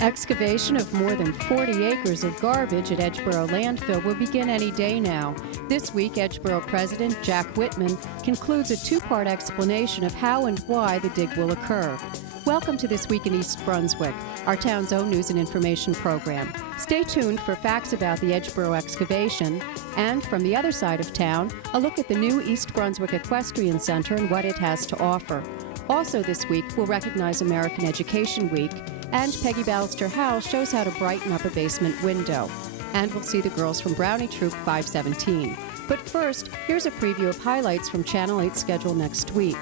Excavation of more than 40 acres of garbage at Edgeboro landfill will begin any day now. This week, Edgeboro President Jack Whitman concludes a two-part explanation of how and why the dig will occur. Welcome to This Week in East Brunswick, our town's own news and information program. Stay tuned for facts about the Edgeboro excavation, and from the other side of town, a look at the new East Brunswick Equestrian Center and what it has to offer. Also this week, we'll recognize American Education Week, and Peggy Ballister House shows how to brighten up a basement window. And we'll see the girls from Brownie Troop 517. But first, here's a preview of highlights from Channel 8's schedule next week.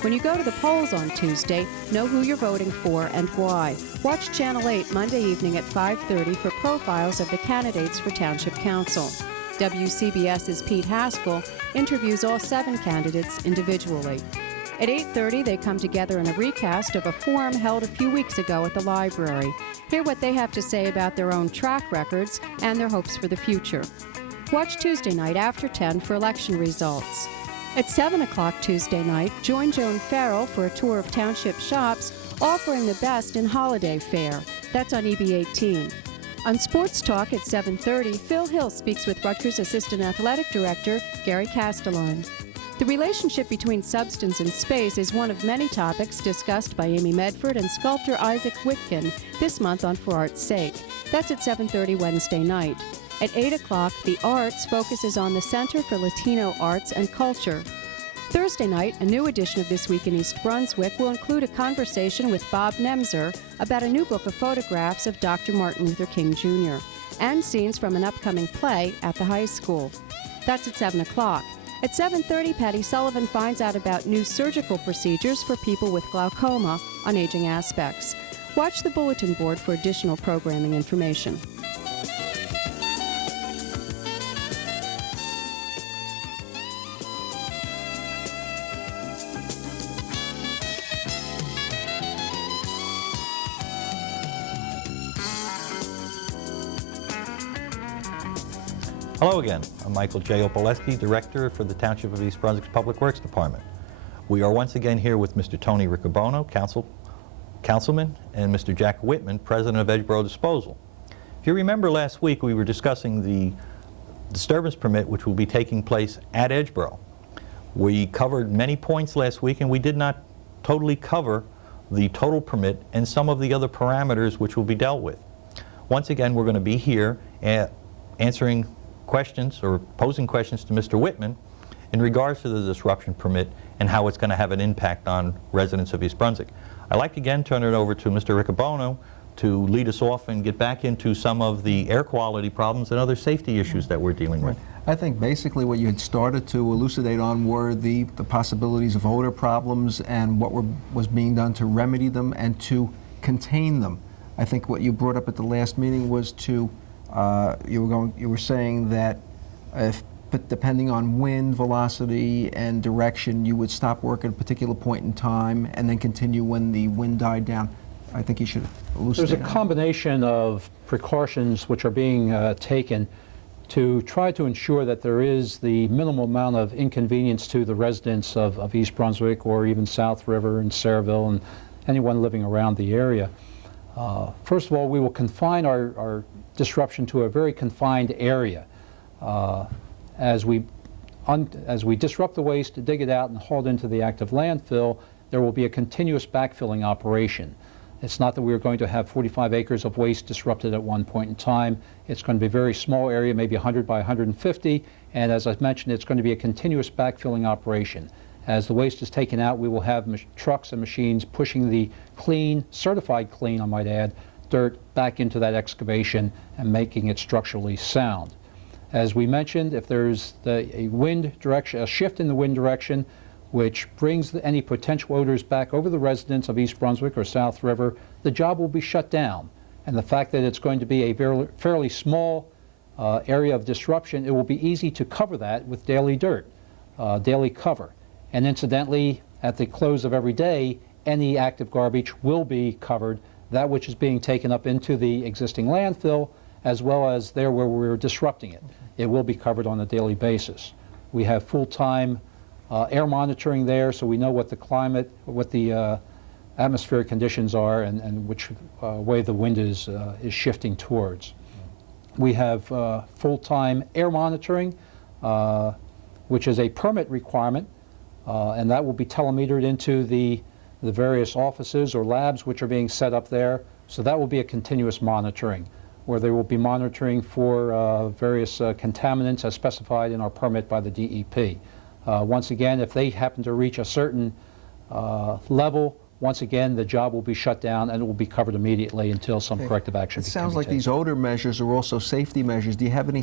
When you go to the polls on Tuesday, know who you're voting for and why. Watch Channel 8 Monday evening at 5:30 for profiles of the candidates for Township Council. WCBS's Pete Haskell interviews all 7 candidates individually. At 8:30, they come together in a recast of a forum held a few weeks ago at the library. Hear what they have to say about their own track records and their hopes for the future. Watch Tuesday night after 10 for election results. At 7 o'clock Tuesday night, join Joan Farrell for a tour of township shops offering the best in holiday fare. That's on EB 18. On Sports Talk at 7:30, Phil Hill speaks with Rutgers Assistant Athletic Director Gary Castelline. The relationship between substance and space is one of many topics discussed by Amy Medford and sculptor Isaac Whitkin this month on For Art's Sake. That's at 7:30 Wednesday night. At 8 o'clock, The Arts focuses on the Center for Latino Arts and Culture. Thursday night, a new edition of This Week in East Brunswick will include a conversation with Bob Nemzer about a new book of photographs of Dr. Martin Luther King Jr. and scenes from an upcoming play at the high school. That's at 7 o'clock. At 7:30, Patty Sullivan finds out about new surgical procedures for people with glaucoma on aging aspects. Watch the bulletin board for additional programming information. Hello again. I'm Michael J. Opoleski, Director for the Township of East Brunswick's Public Works Department. We are once again here with Mr. Tony Riccobono, Councilman, and Mr. Jack Whitman, President of Edgeboro Disposal. If you remember last week, we were discussing the disturbance permit which will be taking place at Edgeboro. We covered many points last week, and we did not totally cover the total permit and some of the other parameters which will be dealt with. Once again, we're going to be here answering questions or posing questions to Mr. Whitman in regards to the disruption permit and how it's going to have an impact on residents of East Brunswick. I'd like to again turn it over to Mr. Riccobono to lead us off and get back into some of the air quality problems and other safety issues that we're dealing with. I think basically what you had started to elucidate on were the possibilities of odor problems and what was being done to remedy them and to contain them. I think what you brought up at the last meeting was to you were saying that but depending on wind, velocity, and direction, you would stop work at a particular point in time and then continue when the wind died down. I think you should elucidate. There's a combination of precautions which are being taken to try to ensure that there is the minimal amount of inconvenience to the residents of East Brunswick or even South River and Sayreville and anyone living around the area. First of all, we will confine our disruption to a very confined area. As we disrupt the waste, to dig it out and haul it into the active landfill, there will be a continuous backfilling operation. It's not that we're going to have 45 acres of waste disrupted at one point in time. It's going to be a very small area, maybe 100 by 150, and as I mentioned, it's going to be a continuous backfilling operation. As the waste is taken out, we will have trucks and machines pushing the clean, certified clean, I might add, dirt back into that excavation and making it structurally sound. As we mentioned, if there's a wind direction, a shift in the wind direction, which brings any potential odors back over the residents of East Brunswick or South River, the job will be shut down. And the fact that it's going to be a fairly small area of disruption, it will be easy to cover that with daily dirt, daily cover. And incidentally, at the close of every day, any active garbage will be covered, that which is being taken up into the existing landfill, as well as there where we're disrupting it. It will be covered on a daily basis. We have full-time air monitoring there, so we know what the climate, what the atmospheric conditions are and which way the wind is shifting towards. We have full-time air monitoring, which is a permit requirement, and that will be telemetered into the various offices or labs which are being set up there. So that will be a continuous monitoring, where they will be monitoring for various contaminants as specified in our permit by the DEP. Once again, if they happen to reach a certain level, once again, the job will be shut down and it will be covered immediately until some corrective action It can sounds be like taken. these odor measures are also safety measures. Do you have any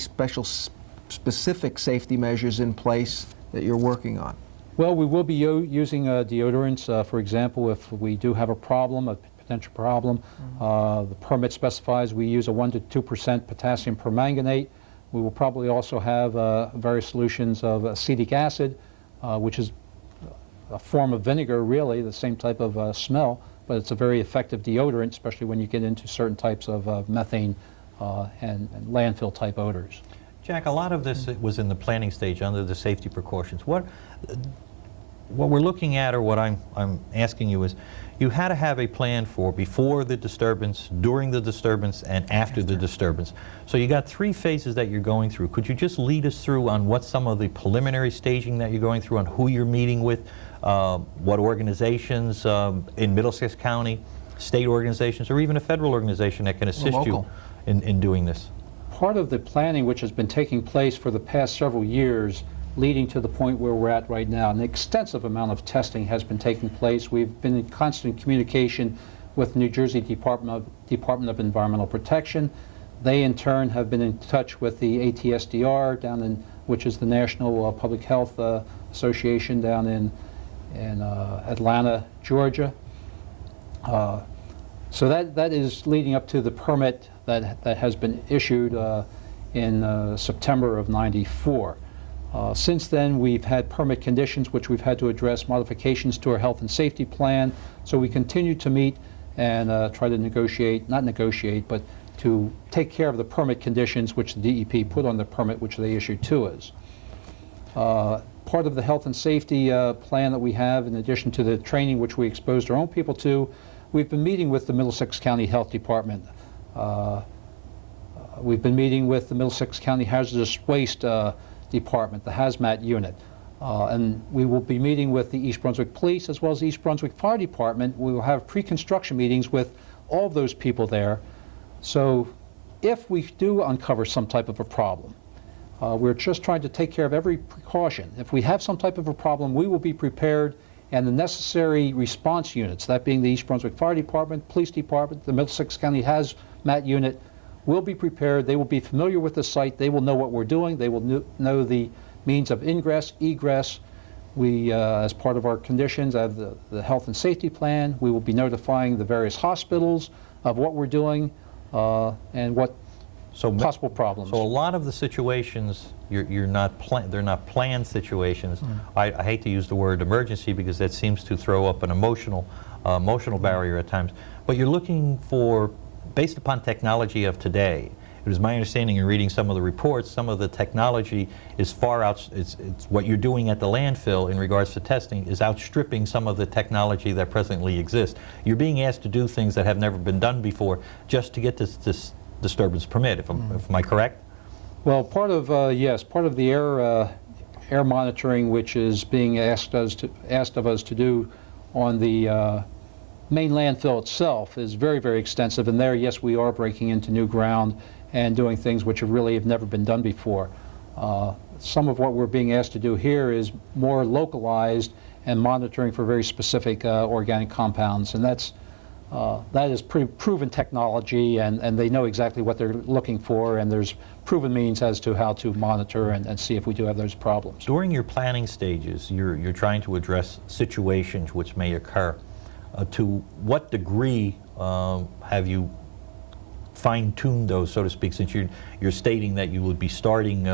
specific safety measures in place that you're working on? Well, we will be using deodorants. For example, if we do have a problem, a potential problem, the permit specifies we use a 1 to 2% potassium permanganate. We will probably also have various solutions of acetic acid, which is a form of vinegar, really, the same type of smell, but it's a very effective deodorant, especially when you get into certain types of methane and landfill type odors. Jack, a lot of this was in the planning stage under the safety precautions. What we're looking at, or what I'm asking you, is you had to have a plan for before the disturbance, during the disturbance, and after the disturbance. So you got 3 phases that you're going through. Could you just lead us through on what some of the preliminary staging that you're going through, on who you're meeting with, what organizations in Middlesex County, state organizations, or even a federal organization that can assist you in doing this? Part of the planning which has been taking place for the past several years, leading to the point where we're at right now, an extensive amount of testing has been taking place. We've been in constant communication with New Jersey Department of Environmental Protection. They in turn have been in touch with the ATSDR down in, which is the National Public Health Association down in Atlanta, Georgia. So that is leading up to the permit that has been issued in September of '94. Since then, we've had permit conditions which we've had to address, modifications to our health and safety plan. So we continue to meet and try to negotiate, not negotiate, but to take care of the permit conditions which the DEP put on the permit which they issued to us. Part of the health and safety plan that we have, in addition to the training which we exposed our own people to, we've been meeting with the Middlesex County Health Department. We've been meeting with the Middlesex County Hazardous Waste Department, the hazmat unit, and we will be meeting with the East Brunswick Police as well as the East Brunswick Fire Department. We will have pre-construction meetings with all of those people there. So if we do uncover some type of a problem, we're just trying to take care of every precaution. If we have some type of a problem, we will be prepared, and the necessary response units, that being the East Brunswick Fire Department, Police Department, the Middlesex County Hazmat Unit, will be prepared. They will be familiar with the site. They will know what we're doing. They will know the means of ingress, egress. We, as part of our conditions, have the health and safety plan. We will be notifying the various hospitals of what we're doing and what possible problems. So a lot of the situations, they're not planned situations. I hate to use the word emergency because that seems to throw up an emotional barrier at times. But you're looking for, based upon technology of today, it is my understanding in reading some of the reports, some of the technology is far out, it's what you're doing at the landfill in regards to testing is outstripping some of the technology that presently exists. You're being asked to do things that have never been done before just to get this disturbance permit, if am I correct? Well, part of, yes, part of the air monitoring which is being asked of us to do on the main landfill itself is very, very extensive, and there, yes, we are breaking into new ground and doing things which really have never been done before. Some of what we're being asked to do here is more localized and monitoring for very specific organic compounds, and that is pretty proven technology, and they know exactly what they're looking for, and there's proven means as to how to monitor and see if we do have those problems. During your planning stages, you're trying to address situations which may occur. To what degree have you fine-tuned those, so to speak, since you're stating that you would be starting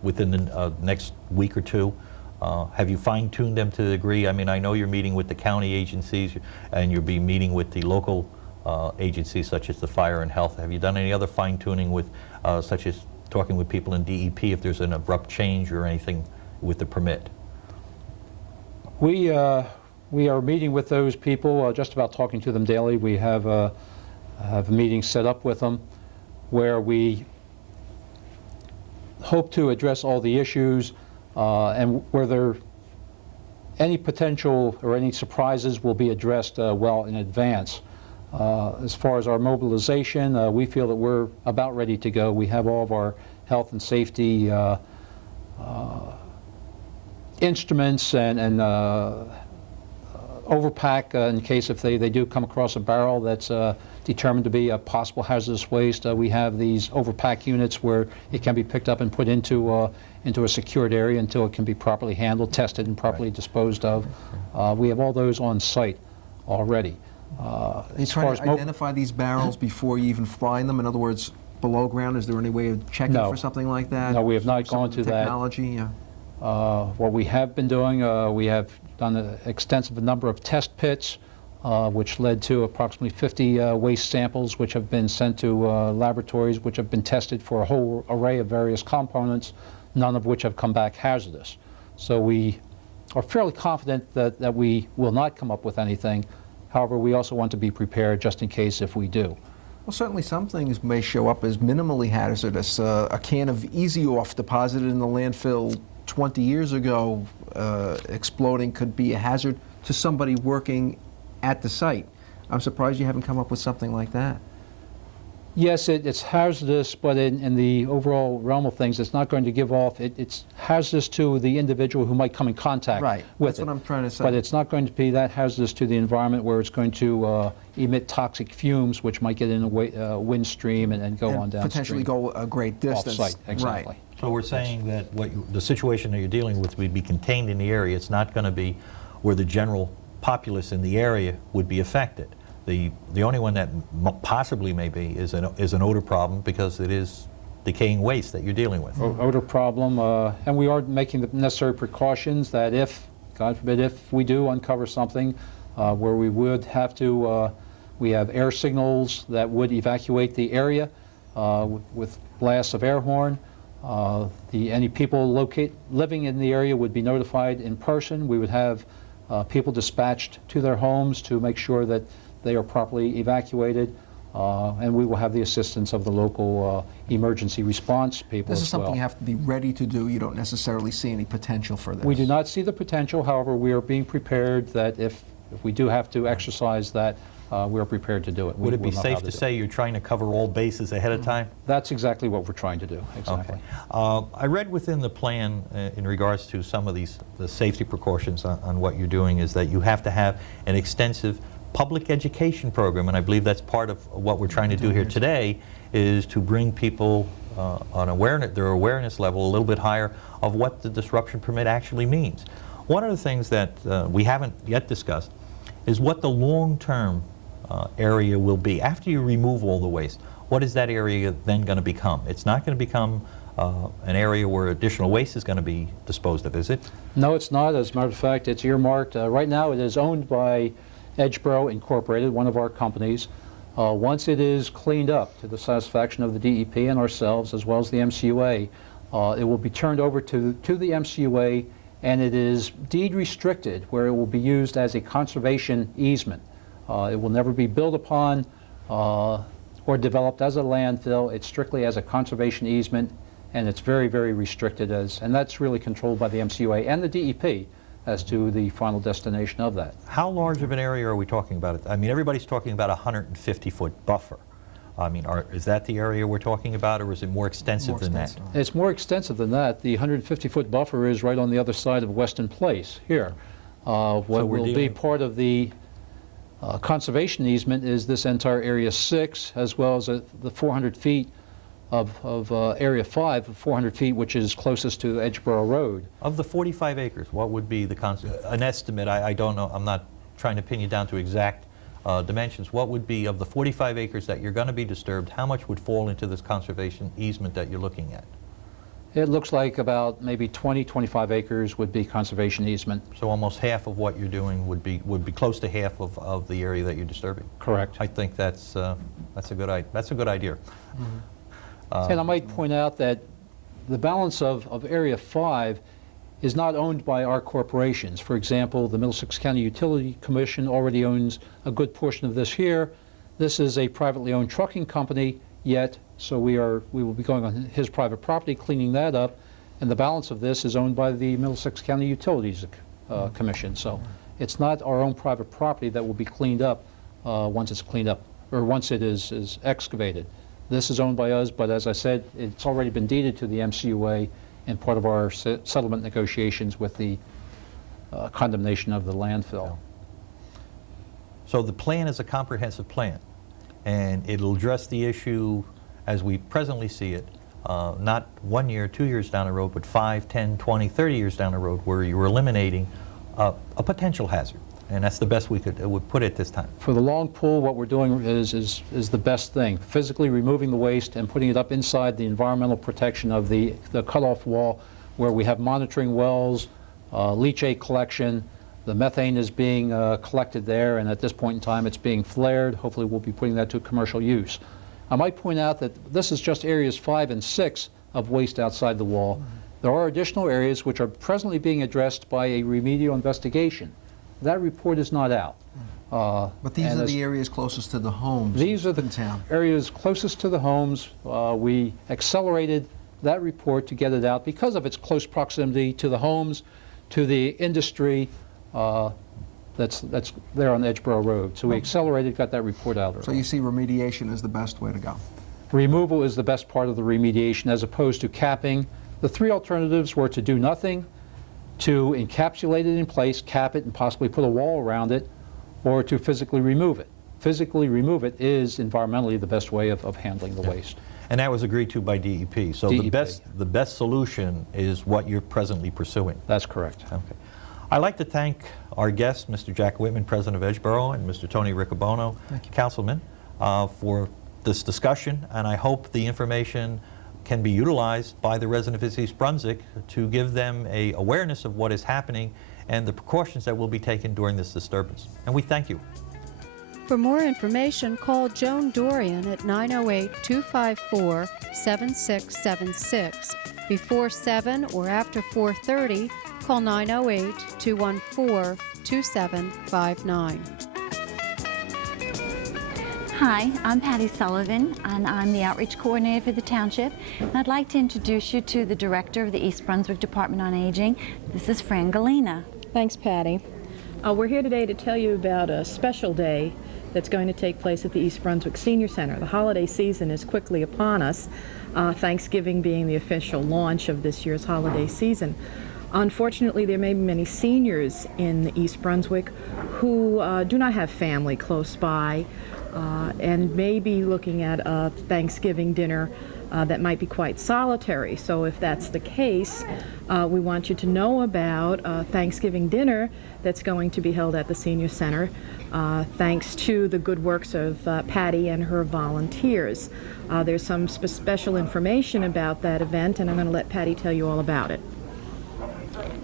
within the next week or two? Have you fine-tuned them to the degree? I mean, I know you're meeting with the county agencies and you'll be meeting with the local agencies such as the fire and health. Have you done any other fine-tuning with, such as talking with people in DEP if there's an abrupt change or anything with the permit? We are meeting with those people, just about talking to them daily. We have a meeting set up with them where we hope to address all the issues and where there any potential or any surprises will be addressed well in advance. As far as our mobilization, we feel that we're about ready to go. We have all of our health and safety instruments and overpack in case if they do come across a barrel that's determined to be a possible hazardous waste. We have these overpack units where it can be picked up and put into a secured area until it can be properly handled, tested, and properly disposed of. We have all those on site already. As far as identify these barrels before you even find them? In other words, below ground, is there any way of checking for something like that? No, we have not gone to that. Technology, yeah. What we have been doing, we have done an extensive number of test pits, which led to approximately 50 waste samples, which have been sent to laboratories, which have been tested for a whole array of various components, none of which have come back hazardous. So we are fairly confident that we will not come up with anything. However, we also want to be prepared just in case if we do. Well, certainly some things may show up as minimally hazardous. A can of Easy Off deposited in the landfill 20 years ago exploding could be a hazard to somebody working at the site. I'm surprised you haven't come up with something like that. Yes, it's hazardous, but in the overall realm of things, it's not going to give off. It's hazardous to the individual who might come in contact with it. That's what I'm trying to say. But it's not going to be that hazardous to the environment where it's going to emit toxic fumes, which might get in a wind stream and go on downstream. Potentially go a great distance. Off-site, exactly. Right. So we're saying that the situation that you're dealing with would be contained in the area. It's not going to be where the general populace in the area would be affected. The only one that possibly may be is an odor problem because it is decaying waste that you're dealing with. Odor problem, and we are making the necessary precautions that if, God forbid, if we do uncover something where we would have to, we have air signals that would evacuate the area with blasts of air horn. Any people living in the area would be notified in person. We would have people dispatched to their homes to make sure that they are properly evacuated, and we will have the assistance of the local emergency response people as well. This is something you have to be ready to do. You don't necessarily see any potential for this. We do not see the potential. However, we are being prepared that if we do have to exercise that, we are prepared to do it. Would it be safe to say you're trying to cover all bases ahead of time? That's exactly what we're trying to do, exactly. Okay. I read within the plan in regards to some of the safety precautions on what you're doing is that you have to have an extensive public education program, and I believe that's part of what we're trying to do here today, is to bring people on their awareness level a little bit higher of what the disruption permit actually means. One of the things that we haven't yet discussed is what the long-term area will be. After you remove all the waste, what is that area then going to become? It's not going to become an area where additional waste is going to be disposed of, is it? No, it's not. As a matter of fact, it's earmarked. Right now it is owned by Edgeboro Incorporated, one of our companies. Once it is cleaned up to the satisfaction of the DEP and ourselves, as well as the MCUA, it will be turned over to the MCUA, and it is deed restricted, where it will be used as a conservation easement. It will never be built upon or developed as a landfill. It's strictly as a conservation easement, and it's very, very restricted, and that's really controlled by the MCUA and the DEP as to the final destination of that. How large of an area are we talking about? I mean, everybody's talking about a 150-foot buffer. I mean, is that the area we're talking about, or is it more extensive than that? It's more extensive than that. The 150-foot buffer is right on the other side of Weston Place, here. What will be part of the conservation easement is this entire Area 6, as well as the 400 feet of Area 5, 400 feet, which is closest to Edgeboro Road. Of the 45 acres, what would be an estimate? I don't know. I'm not trying to pin you down to exact dimensions. What would be, of the 45 acres that you're going to be disturbed, how much would fall into this conservation easement that you're looking at? It looks like about maybe 25 acres would be conservation easement. So almost half of what you're doing would be close to half of the area that you're disturbing. Correct. I think that's a good idea. And I might point out that the balance of Area 5 is not owned by our corporations. For example, the Middlesex County Utility Commission already owns a good portion of this here. This is a privately owned trucking company yet, so we will be going on his private property, cleaning that up, and the balance of this is owned by the Middlesex County Utilities Commission. So it's not our own private property that will be cleaned up once it's cleaned up, or once it is excavated. This is owned by us, but as I said, it's already been deeded to the MCUA and part of our settlement negotiations with the condemnation of the landfill. So the plan is a comprehensive plan, and it'll address the issue as we presently see it, not 1 year, 2 years down the road, but 5, 10, 20, 30 years down the road, where you're eliminating a potential hazard. And that's the best we would put it this time. For the long pool, what we're doing is the best thing. Physically removing the waste and putting it up inside the environmental protection of the cutoff wall, where we have monitoring wells, leachate collection. The methane is being collected there, and at this point in time it's being flared. Hopefully we'll be putting that to commercial use. I might point out that this is just areas 5 and 6 of waste outside the wall. There are additional areas which are presently being addressed by a remedial investigation. That report is not out. But these are the areas closest to the homes. These are the in town. areas closest to the homes. We accelerated that report to get it out because of its close proximity to the homes, to the industry that's there on Edgeboro Road. So we accelerated, got that report out early. So you see remediation is the best way to go. Removal is the best part of the remediation as opposed to capping. The 3 alternatives were to do nothing, to encapsulate it in place, cap it, and possibly put a wall around it, or to physically remove it. Physically remove it is environmentally the best way of handling the waste. And that was agreed to by DEP. So DEP. the best solution is what you're presently pursuing. That's correct. Okay. I'd like to thank our guests, Mr. Jack Whitman, President of Edgeboro, and Mr. Tony Riccobono, Councilman, for this discussion, and I hope the information can be utilized by the residents of East Brunswick to give them an awareness of what is happening and the precautions that will be taken during this disturbance. And we thank you. For more information, call Joan Dorian at 908-254-7676. Before 7 or after 4:30, call 908-214-2759. Hi, I'm Patty Sullivan, and I'm the Outreach Coordinator for the Township. And I'd like to introduce you to the Director of the East Brunswick Department on Aging. This is Fran Galena. Thanks, Patty. We're here today to tell you about a special day that's going to take place at the East Brunswick Senior Center. The holiday season is quickly upon us, Thanksgiving being the official launch of this year's holiday season. Unfortunately, there may be many seniors in East Brunswick who do not have family close by, and may be looking at a Thanksgiving dinner that might be quite solitary. So if that's the case, we want you to know about a Thanksgiving dinner that's going to be held at the Senior Center, thanks to the good works of Patty and her volunteers. There's some special information about that event, and I'm going to let Patty tell you all about it.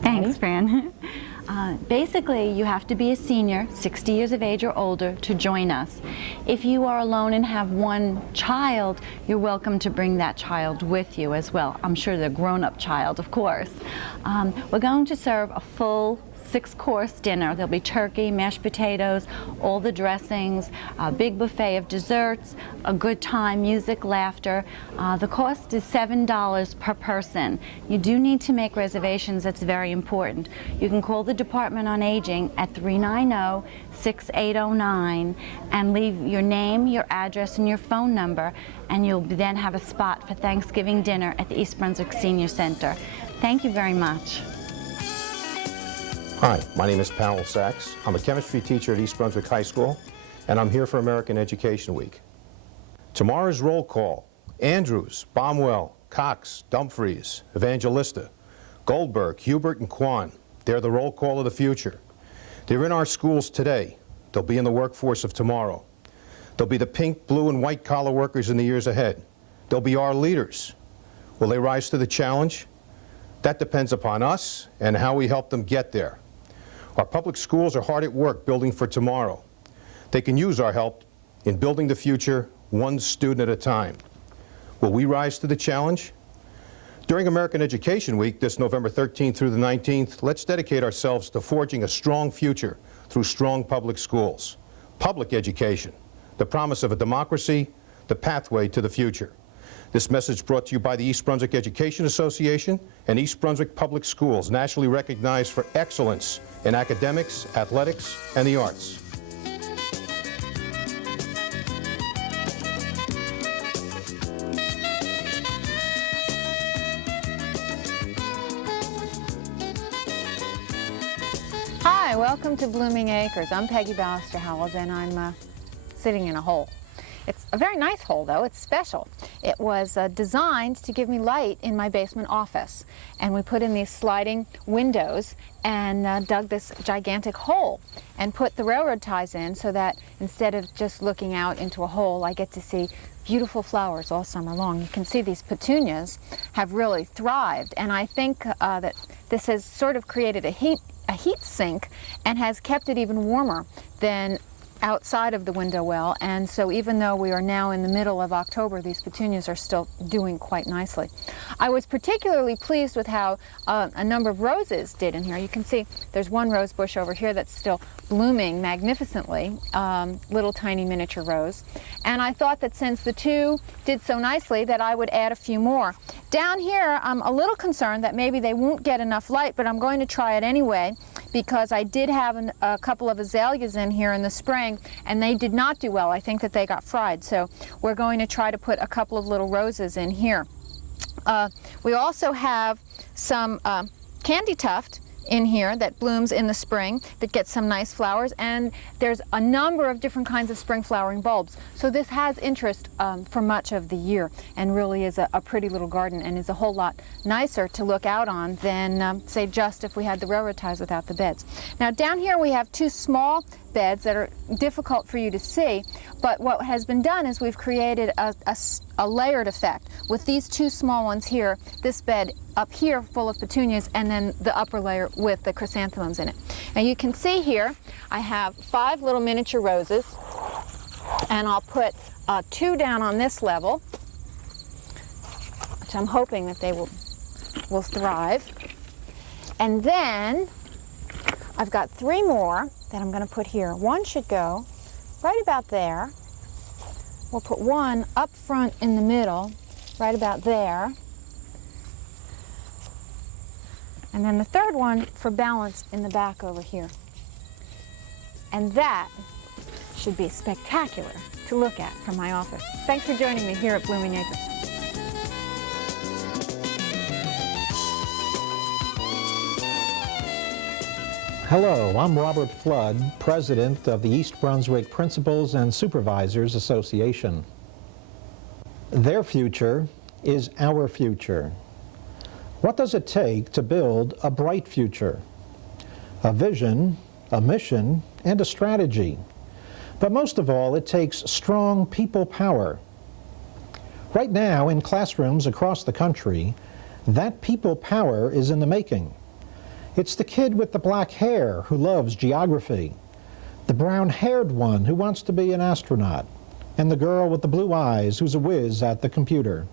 Thanks, Fran. Basically, you have to be a senior, 60 years of age or older, to join us. If you are alone and have one child, you're welcome to bring that child with you as well. I'm sure the grown-up child, of course. We're going to serve a full 6-course dinner. There'll be turkey, mashed potatoes, all the dressings, a big buffet of desserts, a good time, music, laughter. The cost is $7 per person. You do need to make reservations. That's very important. You can call the Department on Aging at 390-6809 and leave your name, your address, and your phone number, and you'll then have a spot for Thanksgiving dinner at the East Brunswick Senior Center. Thank you very much. Hi, my name is Powell Sachs. I'm a chemistry teacher at East Brunswick High School, and I'm here for American Education Week. Tomorrow's roll call: Andrews, Baumwell, Cox, Dumfries, Evangelista, Goldberg, Hubert, and Kwan. They're the roll call of the future. They're in our schools today. They'll be in the workforce of tomorrow. They'll be the pink, blue, and white collar workers in the years ahead. They'll be our leaders. Will they rise to the challenge? That depends upon us and how we help them get there. Our public schools are hard at work building for tomorrow. They can use our help in building the future one student at a time. Will we rise to the challenge? During American Education Week, this November 13th through the 19th, let's dedicate ourselves to forging a strong future through strong public schools. Public education, the promise of a democracy, the pathway to the future. This message brought to you by the East Brunswick Education Association and East Brunswick Public Schools, nationally recognized for excellence in academics, athletics, and the arts. Hi, welcome to Blooming Acres. I'm Peggy Ballister-Howells, and I'm sitting in a hole. It's a very nice hole, though. It's special. It was designed to give me light in my basement office, and we put in these sliding windows and dug this gigantic hole and put the railroad ties in so that instead of just looking out into a hole, I get to see beautiful flowers all summer long. You can see these petunias have really thrived, and I think that this has sort of created a heat sink and has kept it even warmer than outside of the window well, and so even though we are now in the middle of October, these petunias are still doing quite nicely. I was particularly pleased with how a number of roses did in here. You can see there's one rose bush over here that's still blooming magnificently, little tiny miniature rose, and I thought that since the two did so nicely that I would add a few more. Down here I'm a little concerned that maybe they won't get enough light, but I'm going to try it anyway because I did have a couple of azaleas in here in the spring and they did not do well. I think that they got fried, so we're going to try to put a couple of little roses in here. We also have some candy tuft in here that blooms in the spring that gets some nice flowers, and there's a number of different kinds of spring flowering bulbs. So this has interest for much of the year and really is a pretty little garden and is a whole lot nicer to look out on than say just if we had the railroad ties without the beds. Now down here we have two small beds that are difficult for you to see, but what has been done is we've created a layered effect with these two small ones here, this bed up here full of petunias, and then the upper layer with the chrysanthemums in it. Now you can see here I have 5 little miniature roses, and I'll put 2 down on this level, which I'm hoping that they will thrive. And then I've got 3 more that I'm going to put here. One should go right about there. We'll put one up front in the middle, right about there. And then the third one for balance in the back over here. And that should be spectacular to look at from my office. Thanks for joining me here at Blooming Acres. Hello, I'm Robert Flood, President of the East Brunswick Principals and Supervisors Association. Their future is our future. What does it take to build a bright future? A vision, a mission, and a strategy. But most of all, it takes strong people power. Right now, in classrooms across the country, that people power is in the making. It's the kid with the black hair who loves geography, the brown-haired one who wants to be an astronaut, and the girl with the blue eyes who's a whiz at the computer.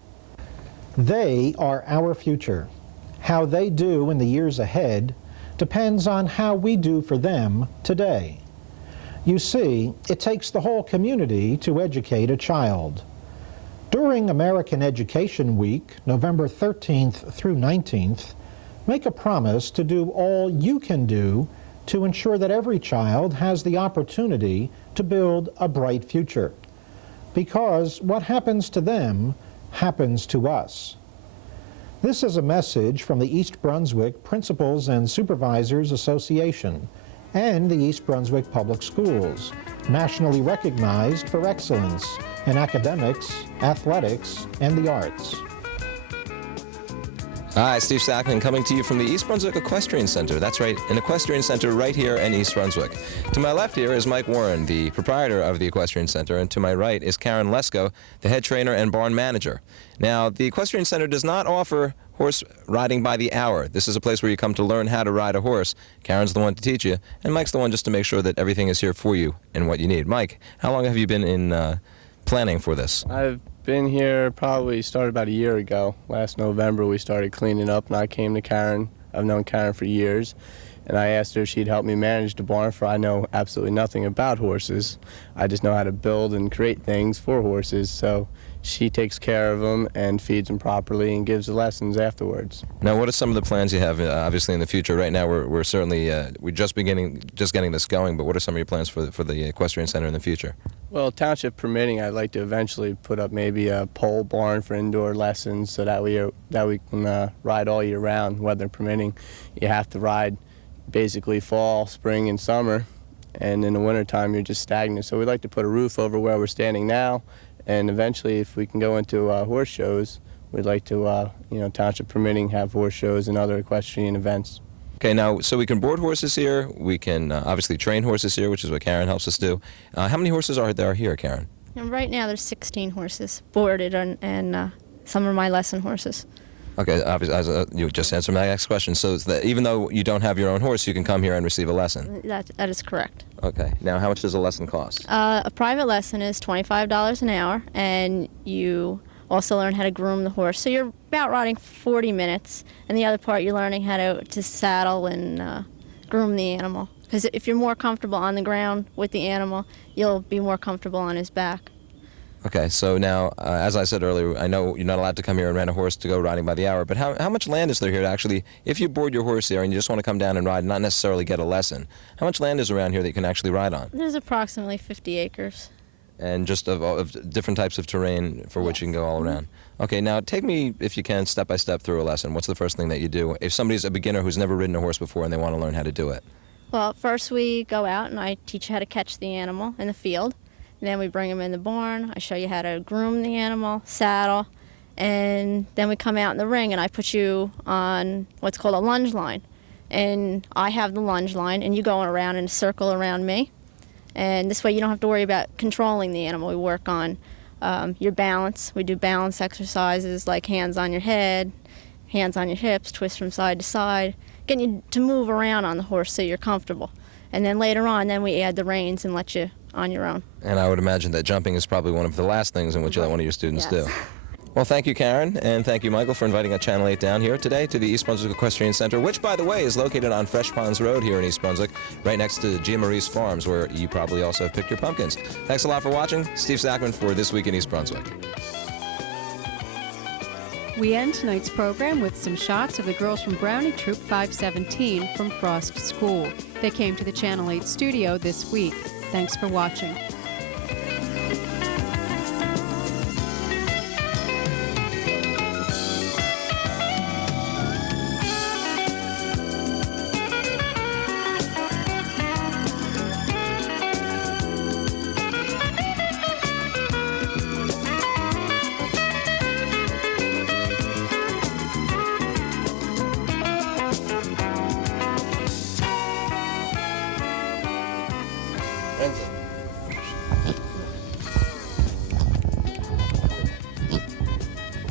They are our future. How they do in the years ahead depends on how we do for them today. You see, it takes the whole community to educate a child. During American Education Week, November 13th through 19th, make a promise to do all you can do to ensure that every child has the opportunity to build a bright future. Because what happens to them happens to us. This is a message from the East Brunswick Principals and Supervisors Association and the East Brunswick Public Schools, nationally recognized for excellence in academics, athletics, and the arts. Hi, Steve Sackman coming to you from the East Brunswick Equestrian Center. That's right, an equestrian center right here in East Brunswick. To my left here is Mike Warren, the proprietor of the Equestrian Center, and to my right is Karen Lesko, the head trainer and barn manager. Now, the Equestrian Center does not offer horse riding by the hour. This is a place where you come to learn how to ride a horse. Karen's the one to teach you, and Mike's the one just to make sure that everything is here for you and what you need. Mike, how long have you been in planning for this? I've been here probably started about a year ago. Last November we started cleaning up and I came to Karen. I've known Karen for years and I asked her if she'd help me manage the barn, for I know absolutely nothing about horses. I just know how to build and create things for horses, so she takes care of them and feeds them properly and gives the lessons afterwards. Now, what are some of the plans you have, obviously, in the future? Right now, we're certainly we're just getting this going. But what are some of your plans for the Equestrian Center in the future? Well, township permitting, I'd like to eventually put up maybe a pole barn for indoor lessons, so that we can ride all year round, weather permitting. You have to ride basically fall, spring, and summer, and in the wintertime you're just stagnant. So we'd like to put a roof over where we're standing now. And eventually, if we can go into horse shows, we'd like to, township permitting, have horse shows and other equestrian events. Okay, now, so we can board horses here. We can obviously train horses here, which is what Karen helps us do. How many horses are there here, Karen? And right now, there's 16 horses boarded, and some are my lesson horses. Okay, obviously, you just answered my next question. So even though you don't have your own horse, you can come here and receive a lesson? That is correct. Okay. Now, how much does a lesson cost? A private lesson is $25 an hour, and you also learn how to groom the horse. So you're about riding 40 minutes, and the other part you're learning how to saddle and groom the animal. Because if you're more comfortable on the ground with the animal, you'll be more comfortable on his back. Okay, so now, as I said earlier, I know you're not allowed to come here and rent a horse to go riding by the hour, but how much land is there here to actually, if you board your horse here and you just want to come down and ride, not necessarily get a lesson, how much land is around here that you can actually ride on? There's approximately 50 acres. And just of different types of terrain for which you can go all around. Okay, now take me, if you can, step by step through a lesson. What's the first thing that you do if somebody's a beginner who's never ridden a horse before and they want to learn how to do it? Well, first we go out and I teach you how to catch the animal in the field. Then we bring him in the barn. I show you how to groom the animal, saddle, and then we come out in the ring and I put you on what's called a lunge line. And I have the lunge line and you go around in a circle around me. And this way you don't have to worry about controlling the animal. We work on your balance. We do balance exercises like hands on your head, hands on your hips, twist from side to side, getting you to move around on the horse so you're comfortable. And then later on, then we add the reins and let you on your own. And I would imagine that jumping is probably one of the last things in which you let one of your students do. Well, thank you, Karen, and thank you, Michael, for inviting Channel 8 down here today to the East Brunswick Equestrian Center, which, by the way, is located on Fresh Ponds Road here in East Brunswick, right next to Gia Marie's Farms, where you probably also have picked your pumpkins. Thanks a lot for watching. Steve Sackman for This Week in East Brunswick. We end tonight's program with some shots of the girls from Brownie Troop 517 from Frost School. They came to the Channel 8 studio this week. Thanks for watching.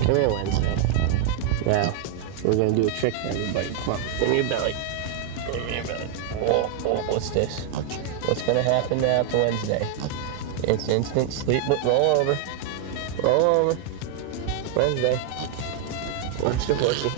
Come here, Wednesday. Now, we're going to do a trick for everybody. Come on, give me your belly. Give me your belly. Whoa, whoa, what's this? What's going to happen now to Wednesday? It's instant sleep, but roll over. Roll over. Wednesday. Watch the horsey.